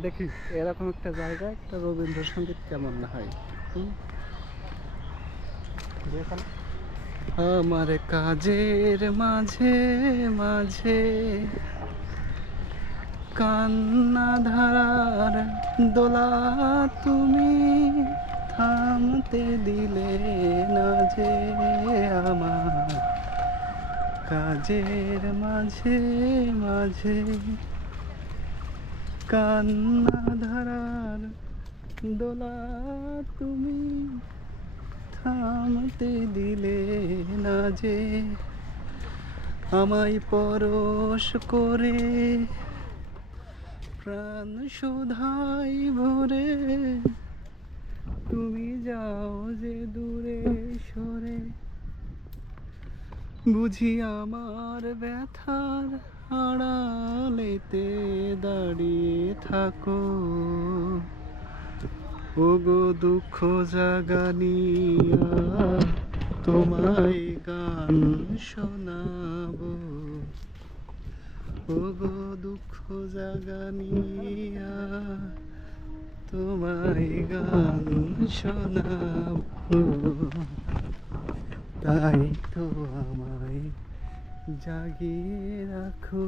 দেখি এরকম একটা জায়গায় একটা রবীন্দ্রসঙ্গীত কেমন না হয়। হুম? আমার কাজের মাঝে মাঝে কান্না ধারার দোলা তুমি থামতে দিলে না যে আমার কাজের মাঝে মাঝে কান্না ধারার দোলা তুমি থামতে দিলে না যে আমায় পরশ করে প্রাণ শোধাই ভরে তুমি যাও যে দূরে সরে বুঝি আমার ব্যথার আড়ালেতে দাঁড়িয়ে থাকো ওগো দুঃখ জাগানিয়া তোমায় গান শোনাবো ওগো দুঃখ জাগানিয়া তোমায় গান শোনাবো তাই তো আমায় জাগিয়ে রাখো।